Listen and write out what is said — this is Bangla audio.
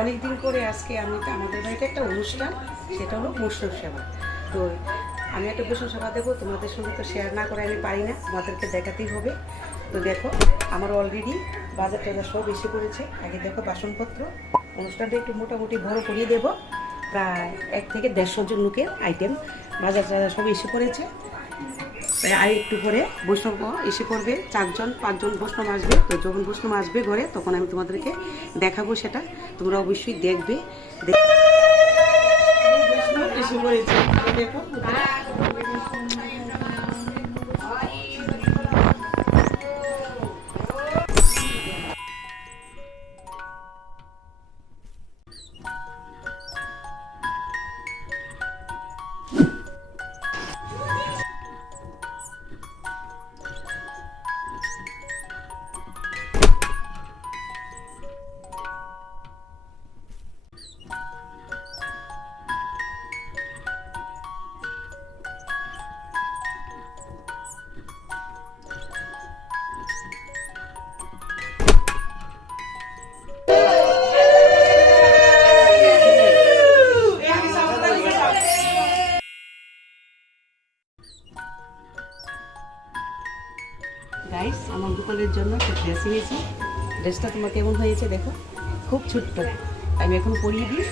অনেক দিন পরে আজকে আমাদের বাড়িতে একটা অনুষ্ঠান, সেটা হলো বৈষ্ণব সেবা। তো আমি একটা বৈষ্ণব সেবা দেবো, তোমাদের সঙ্গে তো শেয়ার না করে আমি পারি না, তোমাদেরকে দেখাতেই হবে। তো দেখো, আমার অলরেডি বাজার টাজার সব এসে পড়েছে। আগে দেখো বাসনপত্র, অনুষ্ঠানটা একটু মোটামুটি বড় করিয়ে দেবো, প্রায় 1 থেকে 150 জন লোকের আইটেম, বাজার টাজার সব এসে পড়েছে। আর একটু পরে বৈষ্ণব এসে পড়বে, 4-5 জন বৈষ্ণব আসবে। তো যখন বৈষ্ণব আসবে ঘরে, তখন আমি তোমাদেরকে দেখাবো, সেটা তোমরা অবশ্যই দেখবে। বৈষ্ণব এসে পড়েছে, দেখো। গাইস, আমার গোপালের জন্য একটা ড্রেস নিয়েছি। ড্রেসটা তোমার কেমন হয়েছে দেখো, খুব ছোট্ট। আমি এখন পরিয়ে দিই।